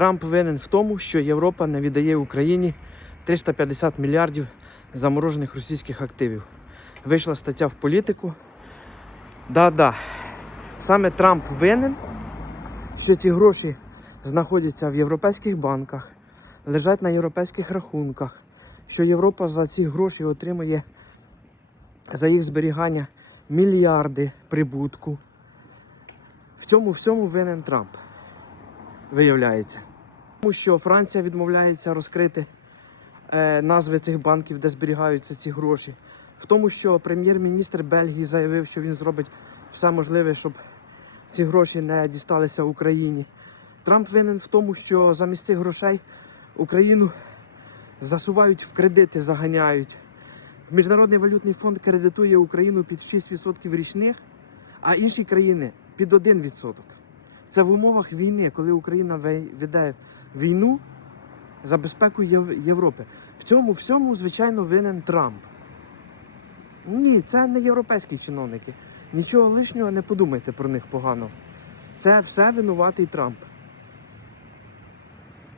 Трамп винен в тому, що Європа не віддає Україні 350 мільярдів заморожених російських активів. Вийшла стаття в політику. Да-да. Саме Трамп винен, що ці гроші знаходяться в європейських банках, лежать на європейських рахунках, що Європа за ці гроші отримує за їх зберігання мільярди прибутку. В цьому всьому винен Трамп, виявляється. Тому що Франція відмовляється розкрити е, назви цих банків, де зберігаються ці гроші. В тому, що прем'єр-міністр Бельгії заявив, що він зробить все можливе, щоб ці гроші не дісталися Україні. Трамп винен в тому, що замість цих грошей Україну засувають в кредити, заганяють. Міжнародний валютний фонд кредитує Україну під 6% річних, а інші країни під 1%. Це в умовах війни, коли Україна веде війну за безпеку Європи. В цьому всьому, звичайно, винен Трамп. Ні, це не європейські чиновники. Нічого лишнього не подумайте про них погано. Це все винуватий Трамп.